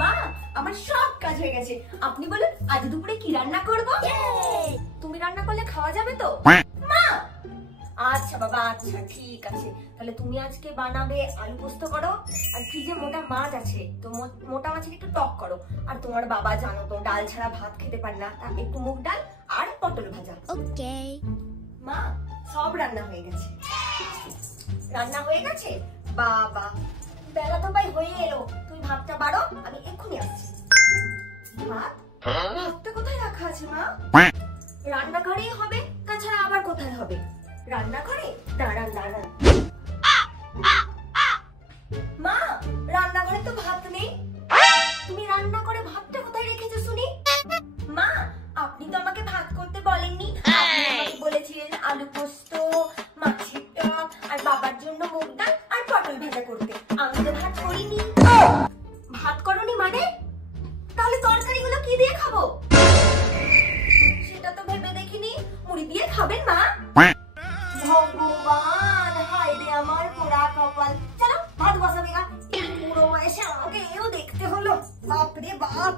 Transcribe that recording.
মা, আমার সব কাজ হয়ে গেছে। আপনি বলুন আজ দুপুরে কি রান্না করব? তুমি রান্না করলে খাওয়া যাবে তো? মা, আচ্ছা বাবা, আচ্ছা ঠিক আছে। তাহলে তুমি আজকে বানাবে আলু পোস্ত করো, আর ফ্রিজে মোটা মাছ আছে তো মোটা মাছের একটু টক করো। আর তোমার বাবা জানো তো ডাল ছাড়া ভাত খেতে পারে না, তা একটু মুগ ডাল আর পটল ভাজা। ওকে মা, সব রান্না হয়ে গেছে। রান্না হয়ে গেছে? বাবা, বেলা তো ভাই হয়ে এলো। তুমি ভাতটা বাড়ো, আমি এক্ষুনি আসছি। ভাতটা কোথায় রাখা আছে মা? রান্নাঘরেই হবে, তাছাড়া আবার কোথায় হবে? রান্নাঘরে? দাঁড়ান দাঁড়ান। মা, রান্নাঘরে তো ভাত নেই। তুমি রান্না করে ভাতটা কোথায় রেখেছো শুনি? মা, আপনি তো আমাকে ভাত করতে বলেননি। আপনি আমাকে বলেছিলেন আলু পোস্ত, মাছের টক আর বাবার জন্য মুগ ডাল আর পটল ভাজা করতে। আমি তো ভাত করিনি। ভাত করনি মানে? তাহলে তরকারিগুলো কি দিয়ে খাবো? সেটা তো ভেবে দেখিনি। মুড়ি দিয়ে খাবেন মা? ভগবান, হায় রে আমার পোড়া কপাল। চলো ভাত বসাবে গা। এই বুড়ো বয়সে আমাকে এও দেখতে হলো। বাপ রে বাপ।